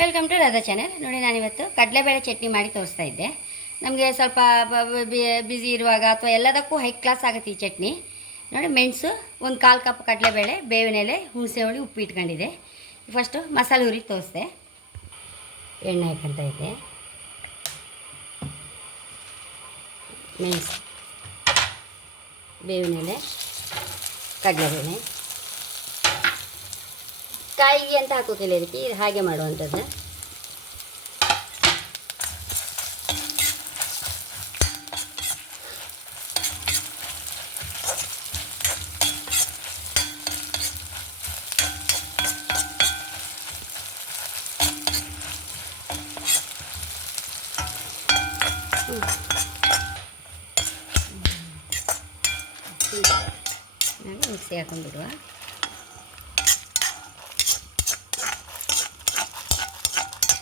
Welcome to Radha channel. ನೋಡಿ, ನಾನಿವತ್ತು ಕಡಲೆಬೇಳೆ ಚಟ್ನಿ ಮಾಡಿ ತೋರಿಸ್ತಾ ಇದ್ದೆ. ನಮಗೆ ಸ್ವಲ್ಪ ಬ್ಯುಸಿ ಇರುವಾಗ ಅಥವಾ ಎಲ್ಲದಕ್ಕೂ ಹೈ ಕ್ಲಾಸ್ ಆಗುತ್ತೆ ಈ ಚಟ್ನಿ. ನೋಡಿ, ಮೆಣಸು, ಒಂದು 1/4 ಕಪ್ ಕಡಲೆಬೇಳೆ, ಬೇವಿನ ಎಲೆ, ಹುಣಸೆ ಹುಳಿ, ಉಪ್ಪು ಇಟ್ಕೊಂಡಿದ್ದೆ. ಫಸ್ಟು ಮಸಾಲೆ ಹುರಿ ತೋರಿಸ್ದೆ. ಎಣ್ಣೆ ಹಾಕ್ಕೊಂತ ಇದ್ದೆ. ಮೆಣಸು, ಬೇವಿನ ಎಲೆ, ಕಡಲೆಬೇಳೆ. ಕಾಯಿಗೆ ಅಂತ ಹಾಕೋಕಿಲ್ಲ ಇದಕ್ಕೆ, ಇದು ಹಾಗೆ ಮಾಡುವಂಥದ್ದು. ಮಿಕ್ಸಿ ಹಾಕೊಂಡ್ಬಿಡುವ.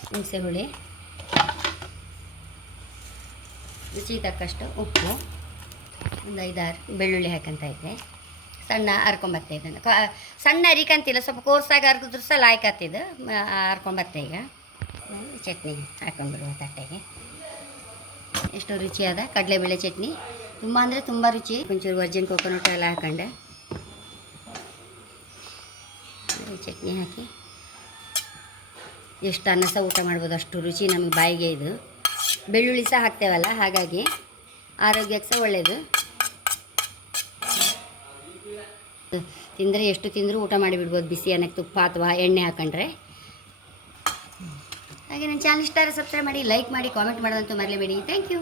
ಹುಣಸೆ ಹುಳಿ, ರುಚಿ ತಕ್ಕಷ್ಟು ಉಪ್ಪು, ಒಂದು 5-6 ಬೆಳ್ಳುಳ್ಳಿ ಹಾಕಂತ ಇದ್ದೆ. ಸಣ್ಣ ಹರ್ಕೊಂಬರ್ತಾ ಇದ್ದಾನೆ. ಸಣ್ಣ ಅರಿಕಂತಿಲ್ಲ, ಸ್ವಲ್ಪ ಕೋರ್ಸಾಗಿ ಹರ್ಕಿದ್ರು ಸಹ ಲಾಯ್ಕ್ ಆಗ್ತಿದ್ದು. ಹರ್ಕೊಂಬರ್ತೆ. ಈಗ ಚಟ್ನಿ ಹಾಕೊಂಡ್ಬಿಡುವ ತಟ್ಟೆಗೆ. ಎಷ್ಟು ರುಚಿಯಾದ ಕಡಲೆಬೇಳೆ ಚಟ್ನಿ, ತುಂಬ ಅಂದರೆ ತುಂಬ ರುಚಿ. ಒಂಚೂರು ವರ್ಜಿನ್ ಕೋಕೋನಟ್ ಎಲ್ಲ ಹಾಕೊಂಡೆ ಚಟ್ನಿ ಹಾಕಿ ಎಷ್ಟು ಅನ್ನ ಸಹ ಊಟ ಮಾಡ್ಬೋದು, ಅಷ್ಟು ರುಚಿ ನಮಗೆ ಬಾಯಿಗೆ. ಇದು ಬೆಳ್ಳುಳ್ಳಿ ಸಹ ಹಾಕ್ತೇವಲ್ಲ, ಹಾಗಾಗಿ ಆರೋಗ್ಯಕ್ಕೆ ಸಹ ಒಳ್ಳೆಯದು. ತಿಂದರೆ ಎಷ್ಟು ತಿಂದರೂ ಊಟ ಮಾಡಿಬಿಡ್ಬೋದು, ಬಿಸಿ ಅನ್ನಕ್ಕೆ ತುಪ್ಪ ಅಥವಾ ಎಣ್ಣೆ ಹಾಕೊಂಡ್ರೆ. ಹಾಗೆ ನನ್ನ ಚಾನಲ್ ಇಷ್ಟ ಆದರೆ ಸಬ್ಸ್ಕ್ರೈಬ್ ಮಾಡಿ, ಲೈಕ್ ಮಾಡಿ, ಕಾಮೆಂಟ್ ಮಾಡೋದಂತೂ ಮರಲೇಬೇಡಿ. Thank you.